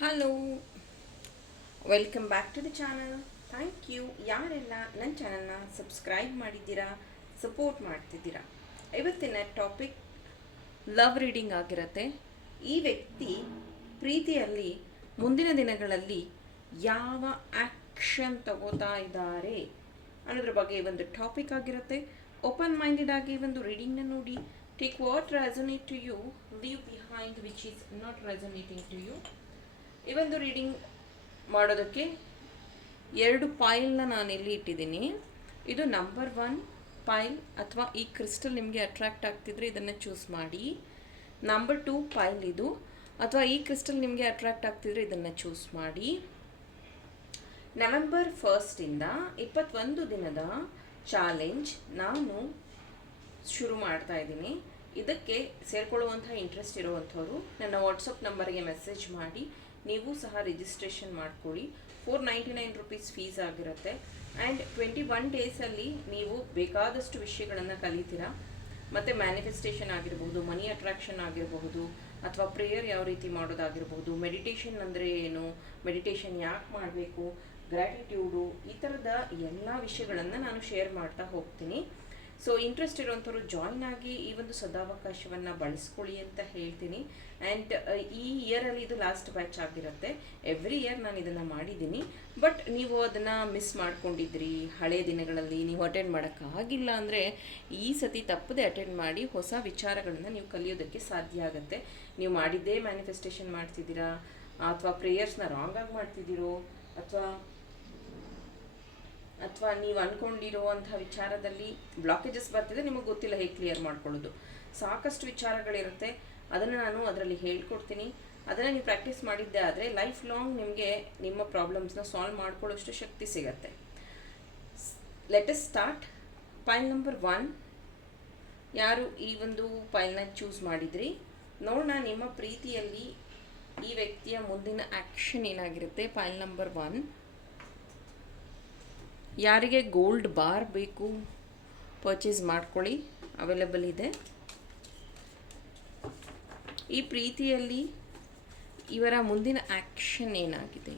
Hello welcome back to the channel thank you ಯಾರೆಲ್ಲ ನನ್ನ ಚಾನಲ್ನ ಸಬ್ಸ್ಕ್ರೈಬ್ ಮಾಡಿದ್ದೀರಾ ಸಪೋರ್ಟ್ ಮಾಡ್ತಿದ್ದೀರಾ? ಇವತ್ತಿನ ಟಾಪಿಕ್ ಲವ್ ರೀಡಿಂಗ್ ಆಗಿರುತ್ತೆ. ಈ ವ್ಯಕ್ತಿ ಪ್ರೀತಿಯಲ್ಲಿ ಮುಂದಿನ ದಿನಗಳಲ್ಲಿ ಯಾವ ಆ್ಯಕ್ಷನ್ ತಗೋತಾ ಇದ್ದಾರೆ ಅನ್ನೋದ್ರ ಬಗ್ಗೆ ಒಂದು ಟಾಪಿಕ್ ಆಗಿರುತ್ತೆ. ಓಪನ್ ಮೈಂಡೆಡ್ ಆಗಿ ಒಂದು ರೀಡಿಂಗ್ನ ನೋಡಿ. Take what resonate to you leave behind which is not resonating to you ಈ ಒಂದು ರೀಡಿಂಗ್ ಮಾಡೋದಕ್ಕೆ ಎರಡು ಪಾಯಿಲ್ನ ನಾನು ಇಲ್ಲಿ ಇಟ್ಟಿದ್ದೀನಿ. ಇದು ನಂಬರ್ ಒನ್ ಪಾಯಿಲ್ ಅಥವಾ ಈ ಕ್ರಿಸ್ಟಲ್ ನಿಮಗೆ ಅಟ್ರಾಕ್ಟ್ ಆಗ್ತಿದ್ರೆ ಇದನ್ನು ಚೂಸ್ ಮಾಡಿ. ನಂಬರ್ ಟೂ ಪಾಯಿಲ್ ಇದು ಅಥವಾ ಈ ಕ್ರಿಸ್ಟಲ್ ನಿಮಗೆ ಅಟ್ರಾಕ್ಟ್ ಆಗ್ತಿದ್ರೆ ಇದನ್ನು ಚೂಸ್ ಮಾಡಿ. ನವೆಂಬರ್ ಫಸ್ಟಿಂದ ಇಪ್ಪತ್ತೊಂದು ದಿನದ ಚಾಲೆಂಜ್ ನಾನು ಶುರು ಮಾಡ್ತಾ ಇದ್ದೀನಿ. ಇದಕ್ಕೆ ಸೇರ್ಕೊಳ್ಳುವಂಥ ಇಂಟ್ರೆಸ್ಟ್ ಇರುವಂಥವ್ರು ನನ್ನ ವಾಟ್ಸಪ್ ನಂಬರ್ಗೆ ಮೆಸೇಜ್ ಮಾಡಿ. ನೀವು ಸಹ ರಿಜಿಸ್ಟ್ರೇಷನ್ ಮಾಡ್ಕೊಳ್ಳಿ. Four ninety nine rupees fees ಆಗಿರುತ್ತೆ. ಆ್ಯಂಡ್ ಟ್ವೆಂಟಿ ಒನ್ ಡೇಸಲ್ಲಿ ನೀವು ಬೇಕಾದಷ್ಟು ವಿಷಯಗಳನ್ನು ಕಲಿತೀರಾ. ಮತ್ತು ಮ್ಯಾನಿಫೆಸ್ಟೇಷನ್ ಆಗಿರ್ಬೋದು ಮನಿ ಅಟ್ರಾಕ್ಷನ್ ಆಗಿರಬಹುದು ಅಥವಾ ಪ್ರೇಯರ್ ಯಾವ ರೀತಿ ಮಾಡೋದಾಗಿರ್ಬೋದು ಮೆಡಿಟೇಷನ್ ಅಂದರೆ ಏನು ಮೆಡಿಟೇಷನ್ ಯಾಕೆ ಮಾಡಬೇಕು ಗ್ರ್ಯಾಟಿಟ್ಯೂಡು ಈ ಥರದ ಎಲ್ಲ ವಿಷಯಗಳನ್ನು ನಾನು ಶೇರ್ ಮಾಡ್ತಾ ಹೋಗ್ತೀನಿ. ಸೊ ಇಂಟ್ರೆಸ್ಟ್ ಇರುವಂಥವ್ರು ಜಾಯ್ನ್ ಆಗಿ ಈ ಒಂದು ಸದಾವಕಾಶವನ್ನು ಬಳಸ್ಕೊಳ್ಳಿ ಅಂತ ಹೇಳ್ತೀನಿ. ಆ್ಯಂಡ್ ಈ ಇಯರಲ್ಲಿ ಇದು ಲಾಸ್ಟ್ ಬ್ಯಾಚ್ ಆಗಿರುತ್ತೆ. ಎವ್ರಿ ಇಯರ್ ನಾನು ಇದನ್ನು ಮಾಡಿದ್ದೀನಿ. ಬಟ್ ನೀವು ಅದನ್ನು ಮಿಸ್ ಮಾಡ್ಕೊಂಡಿದ್ರಿ. ಹಳೆ ದಿನಗಳಲ್ಲಿ ನೀವು ಅಟೆಂಡ್ ಮಾಡೋಕ್ಕಾಗಿಲ್ಲ ಅಂದರೆ ಈ ಸತಿ ತಪ್ಪದೆ ಅಟೆಂಡ್ ಮಾಡಿ ಹೊಸ ವಿಚಾರಗಳನ್ನು ನೀವು ಕಲಿಯೋದಕ್ಕೆ ಸಾಧ್ಯ ಆಗುತ್ತೆ. ನೀವು ಮಾಡಿದ್ದೇ ಮ್ಯಾನಿಫೆಸ್ಟೇಷನ್ ಮಾಡ್ತಿದ್ದೀರಾ? ಅಥವಾ ಪ್ರೇಯರ್ಸ್ನ ರಾಂಗಾಗಿ ಮಾಡ್ತಿದ್ದೀರೋ? ಅಥವಾ ಅಥವಾ ನೀವು ಅಂದ್ಕೊಂಡಿರುವಂಥ ವಿಚಾರದಲ್ಲಿ ಬ್ಲಾಕೇಜಸ್ ಬರ್ತಿದೆ, ನಿಮಗೆ ಗೊತ್ತಿಲ್ಲ ಹೇಗೆ ಕ್ಲಿಯರ್ ಮಾಡ್ಕೊಳ್ಳೋದು. ಸಾಕಷ್ಟು ವಿಚಾರಗಳಿರುತ್ತೆ. ಅದನ್ನು ನಾನು ಅದರಲ್ಲಿ ಹೇಳ್ಕೊಡ್ತೀನಿ. ಅದನ್ನು ನೀವು ಪ್ರಾಕ್ಟೀಸ್ ಮಾಡಿದ್ದೆ ಆದರೆ ಲೈಫ್ ಲಾಂಗ್ ನಿಮಗೆ ನಿಮ್ಮ ಪ್ರಾಬ್ಲಮ್ಸ್ನ ಸಾಲ್ವ್ ಮಾಡ್ಕೊಳ್ಳೋಷ್ಟು ಶಕ್ತಿ ಸಿಗತ್ತೆ. Let's start pile number one ಯಾರು ಈ ಒಂದು ಪೈಲ್ನ ಚೂಸ್ ಮಾಡಿದ್ರಿ? ನೋಡೋಣ ನಿಮ್ಮ ಪ್ರೀತಿಯಲ್ಲಿ ಈ ವ್ಯಕ್ತಿಯ ಮುಂದಿನ ಆ್ಯಕ್ಷನ್ ಏನಾಗಿರುತ್ತೆ. ಪೈಲ್ ನಂಬರ್ ಒನ್ ಯಾರಿಗೆ ಗೋಲ್ಡ್ ಬಾರ್ ಬೇಕು ಪರ್ಚೇಸ್ ಮಾಡ್ಕೊಳ್ಳಿ. ಅವೈಲೇಬಲ್ ಇದೆ. ಈ ಪ್ರೀತಿಯಲ್ಲಿ ಇವರ ಮುಂದಿನ ಆ್ಯಕ್ಷನ್ ಏನಾಗಿದೆ?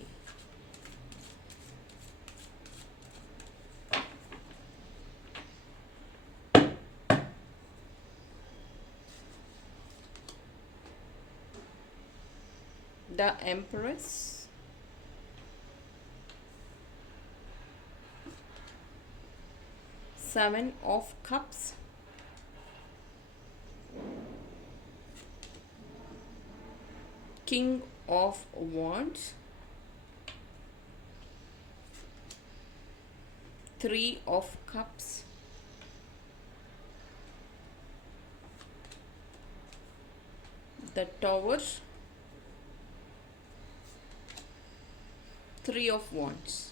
The empress seven of cups. King of wands. Three of cups. The tower three of wands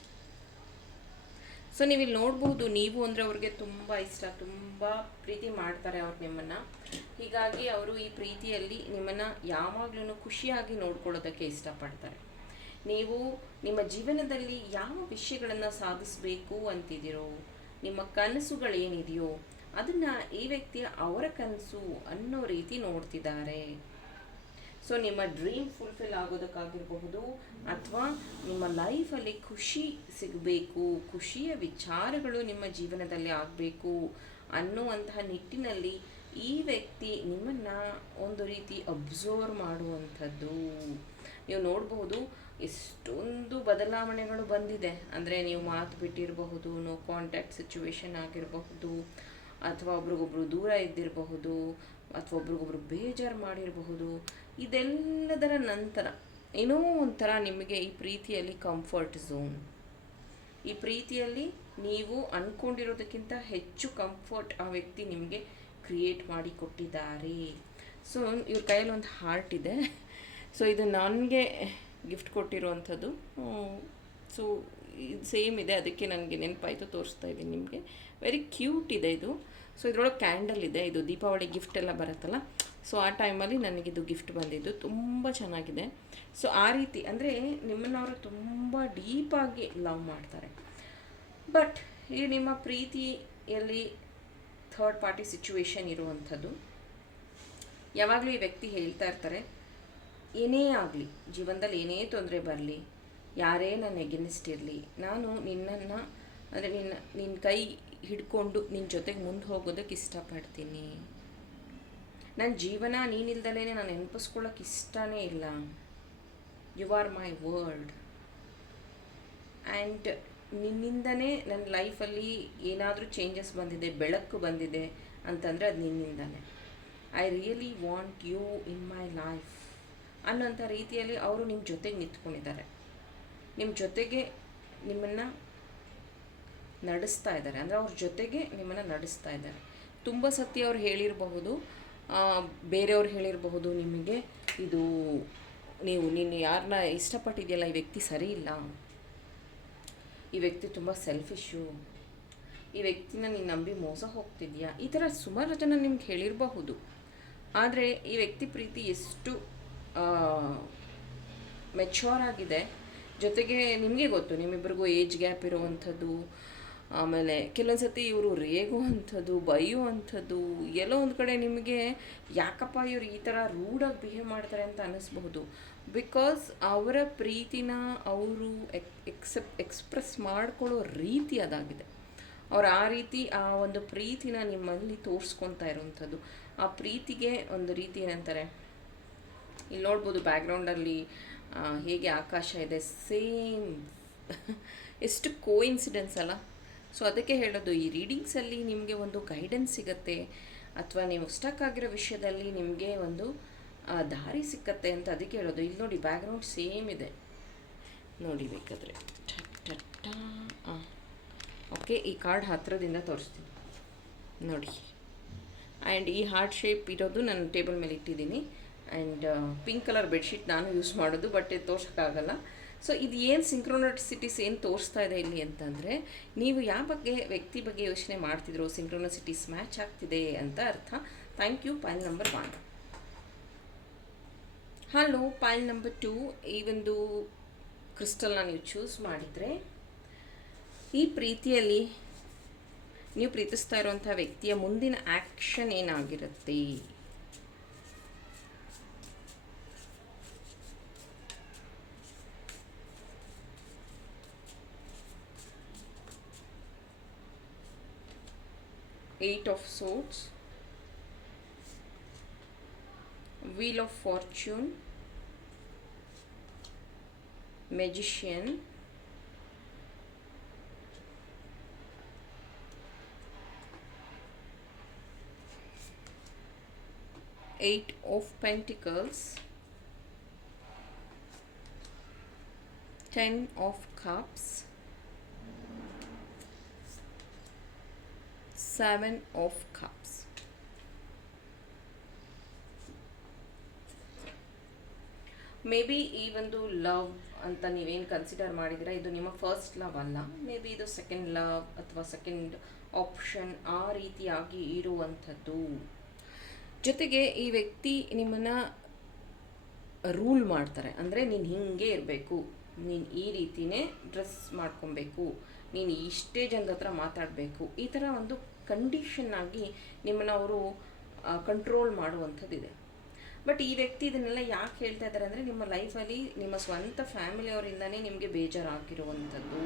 so ನೀವು ಇಲ್ಲಿ ನೋಡ್ಬೋದು ನೀವು ಅಂದರೆ ಅವ್ರಿಗೆ ತುಂಬ ಇಷ್ಟ, ತುಂಬ ಪ್ರೀತಿ ಮಾಡ್ತಾರೆ ಅವ್ರು ನಿಮ್ಮನ್ನು. ಹೀಗಾಗಿ ಅವರು ಈ ಪ್ರೀತಿಯಲ್ಲಿ ನಿಮ್ಮನ್ನು ಯಾವಾಗಲೂ ಖುಷಿಯಾಗಿ ನೋಡ್ಕೊಳ್ಳೋದಕ್ಕೆ ಇಷ್ಟಪಡ್ತಾರೆ. ನೀವು ನಿಮ್ಮ ಜೀವನದಲ್ಲಿ ಯಾವ ವಿಷಯಗಳನ್ನು ಸಾಧಿಸಬೇಕು ಅಂತಿದ್ದೀರೋ, ನಿಮ್ಮ ಕನಸುಗಳೇನಿದೆಯೋ, ಅದನ್ನು ಈ ವ್ಯಕ್ತಿಯ ಅವರ ಕನಸು ಅನ್ನೋ ರೀತಿ ನೋಡ್ತಿದ್ದಾರೆ. ಸೊ ನಿಮ್ಮ ಡ್ರೀಮ್ ಫುಲ್ಫಿಲ್ ಆಗೋದಕ್ಕಾಗಿರಬಹುದು ಅಥವಾ ನಿಮ್ಮ ಲೈಫಲ್ಲಿ ಖುಷಿ ಸಿಗಬೇಕು, ಖುಷಿಯ ವಿಚಾರಗಳು ನಿಮ್ಮ ಜೀವನದಲ್ಲಿ ಆಗಬೇಕು ಅನ್ನುವಂತಹ ನಿಟ್ಟಿನಲ್ಲಿ ಈ ವ್ಯಕ್ತಿ ನಿಮ್ಮನ್ನು ಒಂದು ರೀತಿ ಅಬ್ಸರ್ವ್ ಮಾಡುವಂಥದ್ದು. ನೀವು ನೋಡಬಹುದು ಎಷ್ಟೊಂದು ಬದಲಾವಣೆಗಳು ಬಂದಿದೆ. ಅಂದರೆ ನೀವು ಮಾತು ಬಿಟ್ಟಿರಬಹುದು ನೋ ಕಾಂಟ್ಯಾಕ್ಟ್ ಸಿಚುವೇಶನ್ ಆಗಿರಬಹುದು, ಅಥವಾ ಒಬ್ರಿಗೊಬ್ರು ದೂರ ಇದ್ದಿರಬಹುದು ಅಥವಾ ಒಬ್ರಿಗೊಬ್ರು ಬೇಜಾರು ಮಾಡಿರಬಹುದು, ಇದೆಲ್ಲದರ ನಂತರ ಏನೋ ಒಂಥರ ನಿಮಗೆ ಈ ಪ್ರೀತಿಯಲ್ಲಿ ಕಂಫರ್ಟ್ ಝೋನ್ ಈ ಪ್ರೀತಿಯಲ್ಲಿ ನೀವು ಅಂದ್ಕೊಂಡಿರೋದಕ್ಕಿಂತ ಹೆಚ್ಚು ಕಂಫರ್ಟ್ ಆ ವ್ಯಕ್ತಿ ನಿಮಗೆ ಕ್ರಿಯೇಟ್ ಮಾಡಿ ಕೊಟ್ಟಿದ್ದಾರೆ. ಸೊ ಇವ್ರ ಕೈಯಲ್ಲಿ ಒಂದು ಹಾರ್ಟ್ ಇದೆ. ಸೊ ಇದು ನನಗೆ ಗಿಫ್ಟ್ ಕೊಟ್ಟಿರುವಂಥದ್ದು. ಸೊ ಇದು ಸೇಮ್ ಇದೆ, ಅದಕ್ಕೆ ನನಗೆ ನೆನಪಾಯಿತು, ತೋರಿಸ್ತಾ ಇದ್ದೀನಿ ನಿಮಗೆ. ವೆರಿ ಕ್ಯೂಟ್ ಇದೆ ಇದು. ಸೊ ಇದರೊಳಗೆ ಕ್ಯಾಂಡಲ್ ಇದೆ. ಇದು ದೀಪಾವಳಿ ಗಿಫ್ಟ್ ಎಲ್ಲ ಬರುತ್ತಲ್ಲ. ಸೊ ಆ ಟೈಮಲ್ಲಿ ನನಗಿದು ಗಿಫ್ಟ್ ಬಂದಿದ್ದು. ತುಂಬ ಚೆನ್ನಾಗಿದೆ. ಸೊ ಆ ರೀತಿ, ಅಂದರೆ ನಿಮ್ಮನ್ನು ಅವರು ತುಂಬ ಡೀಪಾಗಿ ಲವ್ ಮಾಡ್ತಾರೆ. ಬಟ್ ಈ ನಿಮ್ಮ ಪ್ರೀತಿಯಲ್ಲಿ ಥರ್ಡ್ ಪಾರ್ಟಿ ಸಿಚುವೇಶನ್ ಇರುವಂಥದ್ದು, ಯಾವಾಗಲೂ ಈ ವ್ಯಕ್ತಿ ಹೇಳ್ತಾ ಇರ್ತಾರೆ, ಏನೇ ಆಗಲಿ, ಜೀವನದಲ್ಲಿ ಏನೇ ತೊಂದರೆ ಬರಲಿ ಯಾರೇ ನನ್ನ ಎಗೆನಿಸ್ಟ್ ಇರಲಿ, ನಾನು ನಿನ್ನನ್ನು, ಅಂದರೆ ನಿನ್ನ ನಿನ್ನ ಕೈ ಹಿಡ್ಕೊಂಡು ನಿನ್ನ ಜೊತೆಗೆ ಮುಂದೆ ಹೋಗೋದಕ್ಕೆ ಇಷ್ಟಪಡ್ತೀನಿ. ನನ್ನ ಜೀವನ ನೀನಿಲ್ದಲೇ ನಾನು ನೆನಪಿಸ್ಕೊಳ್ಳೋಕೆ ಇಷ್ಟನೇ ಇಲ್ಲ. You are my world and ನಿನ್ನಿಂದನೇ ನನ್ನ ಲೈಫಲ್ಲಿ ಏನಾದರೂ ಚೇಂಜಸ್ ಬಂದಿದೆ, ಬೆಳಕು ಬಂದಿದೆ ಅಂತಂದರೆ ಅದು ನಿನ್ನಿಂದನೇ. I really want you in my life ಅನ್ನೋಂಥ ರೀತಿಯಲ್ಲಿ ಅವರು ನಿಮ್ಮ ಜೊತೆಗೆ ನಿಂತ್ಕೊಂಡಿದ್ದಾರೆ. ನಿಮ್ಮ ಜೊತೆಗೆ ನಿಮ್ಮನ್ನು ನಡೆಸ್ತಾ ಇದ್ದಾರೆ. ಅಂದರೆ ಅವ್ರ ಜೊತೆಗೆ ನಿಮ್ಮನ್ನು ನಡೆಸ್ತಾ ಇದ್ದಾರೆ. ತುಂಬ ಸತಿ ಅವ್ರು ಹೇಳಿರಬಹುದು ಬೇರೆಯವ್ರು ಹೇಳಿರಬಹುದು ನಿಮಗೆ, ಇದು ನೀವು ನೀನು ಯಾರನ್ನ ಇಷ್ಟಪಟ್ಟಿದೆಯಲ್ಲ, ಈ ವ್ಯಕ್ತಿ ಸರಿ ಇಲ್ಲ. ಈ ವ್ಯಕ್ತಿ ತುಂಬ ಸೆಲ್ಫಿಶು ಈ ವ್ಯಕ್ತಿನ ನೀನು ನಂಬಿ ಮೋಸ ಹೋಗ್ತಿದ್ಯಾ? ಈ ಥರ ಸುಮಾರು ಜನ ನಿಮ್ಗೆ ಹೇಳಿರಬಹುದು. ಆದರೆ ಈ ವ್ಯಕ್ತಿ ಪ್ರೀತಿ ಎಷ್ಟು ಮೆಚ್ಯೂರ್ ಆಗಿದೆ ಜೊತೆಗೆ ನಿಮಗೆ ಗೊತ್ತು ನಿಮ್ಮಿಬ್ಬರಿಗೂ ಏಜ್ ಗ್ಯಾಪ್ ಇರುವಂಥದ್ದು, ಆಮೇಲೆ ಕೆಲವೊಂದು ಸತಿ ಇವರು ರೇಗುವಂಥದ್ದು, ಬೈಯುವಂಥದ್ದು, ಎಲ್ಲೋ ಒಂದು ಕಡೆ ನಿಮಗೆ ಯಾಕಪ್ಪ ಇವರು ಈ ಥರ ರೂಢಾಗಿ ಬಿಹೇವ್ ಮಾಡ್ತಾರೆ ಅಂತ ಅನ್ನಿಸ್ಬಹುದು. ಬಿಕಾಸ್ ಅವರ ಪ್ರೀತಿನ ಅವರು ಎಕ್ಸೆಪ್ ಎಕ್ಸ್ಪ್ರೆಸ್ ಮಾಡ್ಕೊಳ್ಳೋ ರೀತಿ ಅದಾಗಿದೆ. ಅವ್ರು ಆ ರೀತಿ ಆ ಒಂದು ಪ್ರೀತಿನ ನಿಮ್ಮಲ್ಲಿ ತೋರಿಸ್ಕೊತಾ ಇರುವಂಥದ್ದು. ಆ ಪ್ರೀತಿಗೆ ಒಂದು ರೀತಿ ಏನಂತಾರೆ, ಇಲ್ಲಿ ನೋಡ್ಬೋದು ಬ್ಯಾಕ್ಗ್ರೌಂಡಲ್ಲಿ ಹೇಗೆ ಆಕಾಶ ಇದೆ, ಸೇಮ್. ಎಷ್ಟು ಕೋ ಇನ್ಸಿಡೆನ್ಸ್ ಅಲ್ಲ. ಸೊ ಅದಕ್ಕೆ ಹೇಳೋದು, ಈ ರೀಡಿಂಗ್ಸಲ್ಲಿ ನಿಮಗೆ ಒಂದು ಗೈಡೆನ್ಸ್ ಸಿಗತ್ತೆ, ಅಥವಾ ನೀವು ಸ್ಟಕ್ ಆಗಿರೋ ವಿಷಯದಲ್ಲಿ ನಿಮಗೆ ಒಂದು ದಾರಿ ಸಿಕ್ಕತ್ತೆ ಅಂತ ಅದಕ್ಕೆ ಹೇಳೋದು. ಇಲ್ಲಿ ನೋಡಿ ಬ್ಯಾಕ್ಗ್ರೌಂಡ್ ಸೇಮ್ ಇದೆ. ನೋಡಿ ಬೇಕಾದರೆ. ಓಕೆ ಈ ಕಾರ್ಡ್ ಹತ್ತಿರದಿಂದ ತೋರಿಸ್ತೀನಿ. ನೋಡಿ. ಆ್ಯಂಡ್ ಈ ಹಾರ್ಟ್ ಶೇಪ್ ಇರೋದು ನಾನು ಟೇಬಲ್ ಮೇಲೆ ಇಟ್ಟಿದ್ದೀನಿ. ಆ್ಯಂಡ್ ಪಿಂಕ್ ಕಲರ್ ಬೆಡ್ಶೀಟ್ ನಾನು ಯೂಸ್ ಮಾಡೋದು ಬಟ್ ತೋರ್ಸೋಕ್ಕಾಗಲ್ಲ. ಸೊ ಇದು ಏನು ಸಿಂಕ್ರೋನಸಿಟೀಸ್ ಏನು ತೋರಿಸ್ತಾ ಇದೆ ಇಲ್ಲಿ ಅಂತಂದರೆ, ನೀವು ಯಾವ ಬಗ್ಗೆ ವ್ಯಕ್ತಿ ಬಗ್ಗೆ ಯೋಚನೆ ಮಾಡ್ತಿದ್ರು ಸಿಂಕ್ರೋನಸಿಟೀಸ್ ಮ್ಯಾಚ್ ಆಗ್ತಿದೆ ಅಂತ ಅರ್ಥ. Thank you pile number one hello pile number two ಈ ಒಂದು ಕ್ರಿಸ್ಟಲ್ನ ನೀವು ಚೂಸ್ ಮಾಡಿದರೆ, ಈ ಪ್ರೀತಿಯಲ್ಲಿ ನೀವು ಪ್ರೀತಿಸ್ತಾ ಇರುವಂಥ ವ್ಯಕ್ತಿಯ ಮುಂದಿನ ಆ್ಯಕ್ಷನ್ ಏನಾಗಿರುತ್ತೆ? eight of swords wheel of fortune magician eight of pentacles ten of cups seven of cups. Maybe ಈ ಒಂದು ಲವ್ ಅಂತ ನೀವೇನು ಕನ್ಸಿಡರ್ ಮಾಡಿದಿರಾ ಇದು ನಿಮ್ಮ ಫಸ್ಟ್ ಲವ್ ಅಲ್ಲ. ಮೇ ಬಿ ಇದು ಸೆಕೆಂಡ್ ಲವ್ ಅಥವಾ ಸೆಕೆಂಡ್ ಆಪ್ಷನ್ ಆ ರೀತಿಯಾಗಿ ಇರುವಂಥದ್ದು. ಜೊತೆಗೆ ಈ ವ್ಯಕ್ತಿ ನಿಮ್ಮನ್ನು ರೂಲ್ ಮಾಡ್ತಾರೆ. ಅಂದರೆ ನೀನು ಹಿಂಗೆ ಇರಬೇಕು. ನೀನು ಈ ರೀತಿನೇ ಡ್ರೆಸ್ ಮಾಡ್ಕೊಬೇಕು. ನೀನು ಇಷ್ಟೇ ಜನದ ಹತ್ರ ಮಾತಾಡಬೇಕು. ಈ ಥರ ಒಂದು ಕಂಡೀಷನ್ ಆಗಿ ನಿಮ್ಮನ್ನು ಅವರು ಕಂಟ್ರೋಲ್ ಮಾಡುವಂಥದ್ದಿದೆ. ಬಟ್ ಈ ವ್ಯಕ್ತಿ ಇದನ್ನೆಲ್ಲ ಯಾಕೆ ಹೇಳ್ತಾ ಇದ್ದಾರೆ ಅಂದರೆ ನಿಮ್ಮ ಲೈಫಲ್ಲಿ ನಿಮ್ಮ ಸ್ವಂತ ಫ್ಯಾಮಿಲಿಯವರಿಂದನೇ ನಿಮಗೆ ಬೇಜಾರಾಗಿರುವಂಥದ್ದು.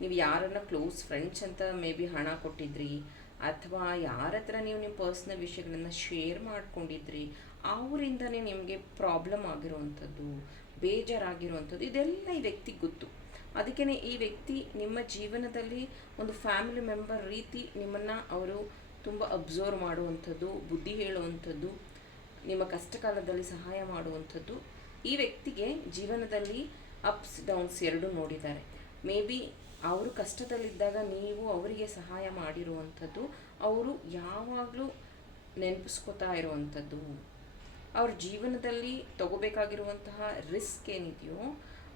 ನೀವು ಯಾರನ್ನ ಕ್ಲೋಸ್ ಫ್ರೆಂಡ್ಸ್ ಅಂತ ಮೇ ಬಿ ಹಣ ಕೊಟ್ಟಿದ್ರಿ, ಅಥವಾ ಯಾರ ಹತ್ರ ನೀವು ನಿಮ್ಮ ಪರ್ಸ್ನಲ್ ವಿಷಯಗಳನ್ನು ಶೇರ್ ಮಾಡ್ಕೊಂಡಿದ್ರಿ, ಅವರಿಂದನೇ ನಿಮಗೆ ಪ್ರಾಬ್ಲಮ್ ಆಗಿರುವಂಥದ್ದು, ಬೇಜಾರಾಗಿರುವಂಥದ್ದು, ಇದೆಲ್ಲ ಈ ವ್ಯಕ್ತಿಗೆ ಗೊತ್ತು. ಅದಕ್ಕೇ ಈ ವ್ಯಕ್ತಿ ನಿಮ್ಮ ಜೀವನದಲ್ಲಿ ಒಂದು ಫ್ಯಾಮಿಲಿ ಮೆಂಬರ್ ರೀತಿ ನಿಮ್ಮನ್ನು ಅವರು ತುಂಬ ಅಬ್ಸರ್ವ್ ಮಾಡುವಂಥದ್ದು, ಬುದ್ಧಿ ಹೇಳುವಂಥದ್ದು, ನಿಮ್ಮ ಕಷ್ಟ ಕಾಲದಲ್ಲಿ ಸಹಾಯ ಮಾಡುವಂಥದ್ದು. ಈ ವ್ಯಕ್ತಿಗೆ ಜೀವನದಲ್ಲಿ ಅಪ್ಸ್ ಡೌನ್ಸ್ ಎರಡೂ ನೋಡಿದ್ದಾರೆ. ಮೇ ಬಿ ಅವರು ಕಷ್ಟದಲ್ಲಿದ್ದಾಗ ನೀವು ಅವರಿಗೆ ಸಹಾಯ ಮಾಡಿರುವಂಥದ್ದು, ಅವರು ಯಾವಾಗಲೂ ನೆನಪಿಸ್ಕೋತಾ ಇರುವಂಥದ್ದು. ಅವ್ರ ಜೀವನದಲ್ಲಿ ತಗೋಬೇಕಾಗಿರುವಂತಹ ರಿಸ್ಕ್ ಏನಿದೆಯೋ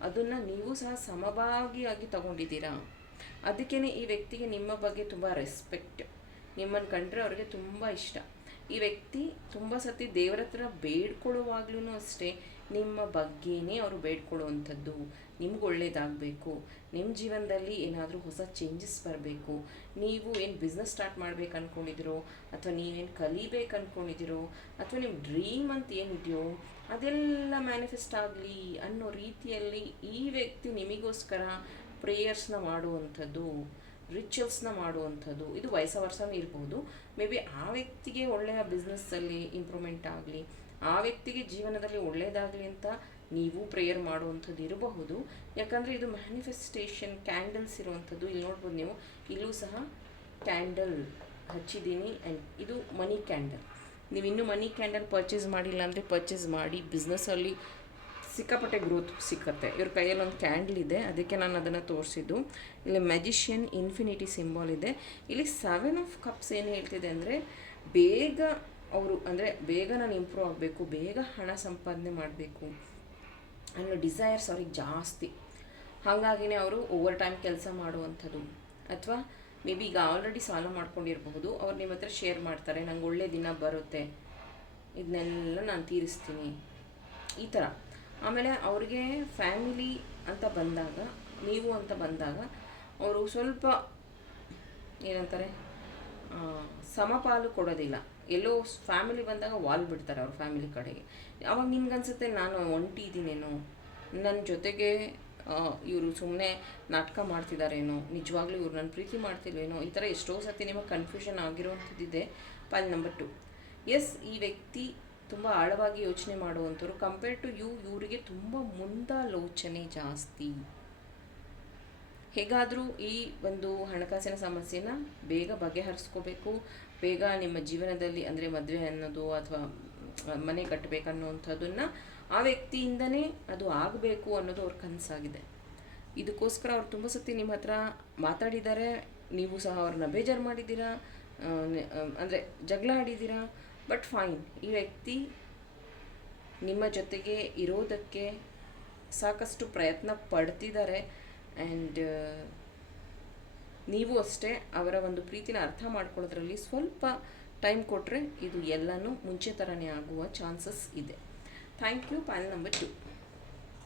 ಅದನ್ನು ನೀವು ಸಹ ಸಮಭಾಗಿಯಾಗಿ ತಗೊಂಡಿದ್ದೀರಾ? ಅದಕ್ಕೇ ಈ ವ್ಯಕ್ತಿಗೆ ನಿಮ್ಮ ಬಗ್ಗೆ ತುಂಬ ರೆಸ್ಪೆಕ್ಟ್ ನಿಮ್ಮನ್ನು ಕಂಡ್ರೆ ಅವ್ರಿಗೆ ತುಂಬ ಇಷ್ಟ. ಈ ವ್ಯಕ್ತಿ ತುಂಬ ಸತಿ ದೇವರ ಹತ್ರ ಬೇಡ್ಕೊಳ್ಳುವಾಗ್ಲೂ ಅಷ್ಟೇ ನಿಮ್ಮ ಬಗ್ಗೆನೇ ಅವರು ಬೇಡ್ಕೊಳ್ಳುವಂಥದ್ದು. ನಿಮ್ಗೆ ಒಳ್ಳೇದಾಗಬೇಕು. ನಿಮ್ಮ ಜೀವನದಲ್ಲಿ ಏನಾದರೂ ಹೊಸ ಚೇಂಜಸ್ ಬರಬೇಕು. ನೀವು ಏನು ಬಿಸ್ನೆಸ್ ಸ್ಟಾರ್ಟ್ ಮಾಡ್ಬೇಕು ಅಂದ್ಕೊಂಡಿದ್ದೀರೋ ಅಥವಾ ನೀವೇನು ಕಲಿಬೇಕು ಅಂದ್ಕೊಂಡಿದ್ದೀರೋ ಅಥವಾ ನಿಮ್ಮ ಡ್ರೀಮ್ ಅಂತ ಏನಿದೆಯೋ ಅದೆಲ್ಲ ಮ್ಯಾನಿಫೆಸ್ಟ್ ಆಗಲಿ ಅನ್ನೋ ರೀತಿಯಲ್ಲಿ ಈ ವ್ಯಕ್ತಿ ನಿಮಗೋಸ್ಕರ ಪ್ರೇಯರ್ಸ್ನ ಮಾಡುವಂಥದ್ದು ರಿಚುವಲ್ಸ್ನ ಮಾಡುವಂಥದ್ದು, ಇದು ವಯಸ್ಸ ವರ್ಷನೂ ಇರ್ಬೋದು. ಮೇ ಬಿ ಆ ವ್ಯಕ್ತಿಗೆ ಒಳ್ಳೆಯ ಬಿಸ್ನೆಸ್ಸಲ್ಲಿ ಇಂಪ್ರೂವ್ಮೆಂಟ್ ಆಗಲಿ, ಆ ವ್ಯಕ್ತಿಗೆ ಜೀವನದಲ್ಲಿ ಒಳ್ಳೆಯದಾಗಲಿ ಅಂತ ನೀವು ಪ್ರೇಯರ್ ಮಾಡುವಂಥದ್ದು ಇರಬಹುದು. ಯಾಕಂದರೆ ಇದು ಮ್ಯಾನಿಫೆಸ್ಟೇಷನ್ ಕ್ಯಾಂಡಲ್ಸ್ ಇರುವಂಥದ್ದು. ಇಲ್ಲಿ ನೋಡ್ಬೋದು ನೀವು. ಇಲ್ಲೂ ಸಹ ಕ್ಯಾಂಡಲ್ ಹಚ್ಚಿದ್ದೀನಿ ಆ್ಯಂಡ್ ಇದು ಮನಿ ಕ್ಯಾಂಡಲ್ ನೀವು ಇನ್ನೂ ಮನಿ ಕ್ಯಾಂಡಲ್ ಪರ್ಚೇಸ್ ಮಾಡಿಲ್ಲ ಅಂದರೆ ಪರ್ಚೇಸ್ ಮಾಡಿ. ಬಿಸ್ನೆಸ್ಸಲ್ಲಿ ಸಿಕ್ಕಾಪಟ್ಟೆ ಗ್ರೋತ್ ಸಿಕ್ಕತ್ತೆ. ಇವ್ರ ಕೈಯಲ್ಲಿ ಒಂದು ಕ್ಯಾಂಡಲ್ ಇದೆ. ಅದಕ್ಕೆ ನಾನು ಅದನ್ನು ತೋರಿಸಿದ್ದು. ಇಲ್ಲಿ ಮ್ಯಾಜಿಷಿಯನ್ ಇನ್ಫಿನಿಟಿ ಸಿಂಬಾಲ್ ಇದೆ. ಇಲ್ಲಿ ಸೆವೆನ್ ಆಫ್ ಕಪ್ಸ್ ಏನು ಹೇಳ್ತಿದೆ ಅಂದರೆ ಬೇಗ ಅವರು ಅಂದರೆ ಬೇಗ ನಾನು ಇಂಪ್ರೂವ್ ಆಗಬೇಕು. ಬೇಗ ಹಣ ಸಂಪಾದನೆ ಮಾಡಬೇಕು. ಅನ್ನೋ ಡಿಸೈರ್ಸ್ ಅವ್ರಿಗೆ ಜಾಸ್ತಿ. ಹಾಗಾಗಿನೇ ಅವರು ಓವರ್ ಟೈಮ್ ಕೆಲಸ ಮಾಡುವಂಥದ್ದು. ಅಥವಾ ಮೇ ಬಿ ಈಗ ಆಲ್ರೆಡಿ ಸಾಲ ಮಾಡ್ಕೊಂಡಿರಬಹುದು, ಅವ್ರು ನಿಮ್ಮ ಹತ್ರ ಶೇರ್ ಮಾಡ್ತಾರೆ, ನಂಗೆ ಒಳ್ಳೆ ದಿನ ಬರುತ್ತೆ ಇದನ್ನೆಲ್ಲ ನಾನು ತೀರಿಸ್ತೀನಿ. ಈ ಥರ. ಆಮೇಲೆ ಅವ್ರಿಗೆ ಫ್ಯಾಮಿಲಿ ಅಂತ ಬಂದಾಗ, ನೀವು ಅಂತ ಬಂದಾಗ, ಅವರು ಸ್ವಲ್ಪ ಏನಂತಾರೆ ಸಮಪಾಲು ಕೊಡೋದಿಲ್ಲ. ಎಲ್ಲೋ ಫ್ಯಾಮಿಲಿ ಬಂದಾಗ ವಾಲ್ ಬಿಡ್ತಾರೆ ಅವ್ರ ಫ್ಯಾಮಿಲಿ ಕಡೆಗೆ. ಅವಾಗ ನಿಮ್ಗನ್ಸುತ್ತೆ ನಾನು ಒಂಟಿ ಇದ್ದೀನೇನೋ ನನ್ನ ಜೊತೆಗೆ ಇವರು ಸುಮ್ಮನೆ ನಾಟಕ ಮಾಡ್ತಿದ್ದಾರೇನೋ ನಿಜವಾಗ್ಲೂ ಇವ್ರು ನನ್ನ ಪ್ರೀತಿ ಮಾಡ್ತಿಲ್ವೇನೋ? ಈ ಥರ ಎಷ್ಟೋ ಸತಿ ನಿಮಗೆ ಕನ್ಫ್ಯೂಷನ್ ಆಗಿರುವಂಥದ್ದಿದೆ ಪಾಲ್ ನಂಬರ್ ಟು ಎಸ್ ಈ ವ್ಯಕ್ತಿ ತುಂಬ ಆಳವಾಗಿ ಯೋಚನೆ ಮಾಡುವಂಥವ್ರು ಕಂಪೇರ್ ಟು ಯು ಇವರಿಗೆ ತುಂಬ ಮುಂದಾಲೋಚನೆ ಜಾಸ್ತಿ. ಹೇಗಾದರೂ ಈ ಒಂದು ಹಣಕಾಸಿನ ಸಮಸ್ಯೆನ ಬೇಗ ಬಗೆಹರಿಸ್ಕೋಬೇಕು. ಬೇಗ ನಿಮ್ಮ ಜೀವನದಲ್ಲಿ ಅಂದರೆ ಮದುವೆ ಅನ್ನೋದು ಅಥವಾ ಮನೆ ಕಟ್ಟಬೇಕನ್ನುವಂಥದ್ದನ್ನು ಆ ವ್ಯಕ್ತಿಯಿಂದನೇ ಅದು ಆಗಬೇಕು ಅನ್ನೋದು ಅವ್ರ ಕನಸಾಗಿದೆ. ಇದಕ್ಕೋಸ್ಕರ ಅವ್ರು ತುಂಬ ಸತಿ ನಿಮ್ಮ ಹತ್ರ ಮಾತಾಡಿದ್ದಾರೆ, ನೀವು ಸಹ ಅವ್ರನ್ನ ಬೇಜಾರು ಮಾಡಿದ್ದೀರಾ ಅಂದರೆ ಜಗಳ ಆಡಿದ್ದೀರಾ, ಬಟ್ ಫೈನ್. ಈ ವ್ಯಕ್ತಿ ನಿಮ್ಮ ಜೊತೆಗೆ ಇರೋದಕ್ಕೆ ಸಾಕಷ್ಟು ಪ್ರಯತ್ನ ಪಡ್ತಿದ್ದಾರೆ ಆ್ಯಂಡ್ ನೀವು ಅಷ್ಟೇ ಅವರ ಒಂದು ಪ್ರೀತಿನ ಅರ್ಥ ಮಾಡ್ಕೊಳ್ಳೋದ್ರಲ್ಲಿ ಸ್ವಲ್ಪ ಟೈಮ್ ಕೊಟ್ಟರೆ ಇದು ಎಲ್ಲನೂ ಮುಂಚೆ ಥರನೇ ಆಗುವ ಚಾನ್ಸಸ್ ಇದೆ. Thank you pile number two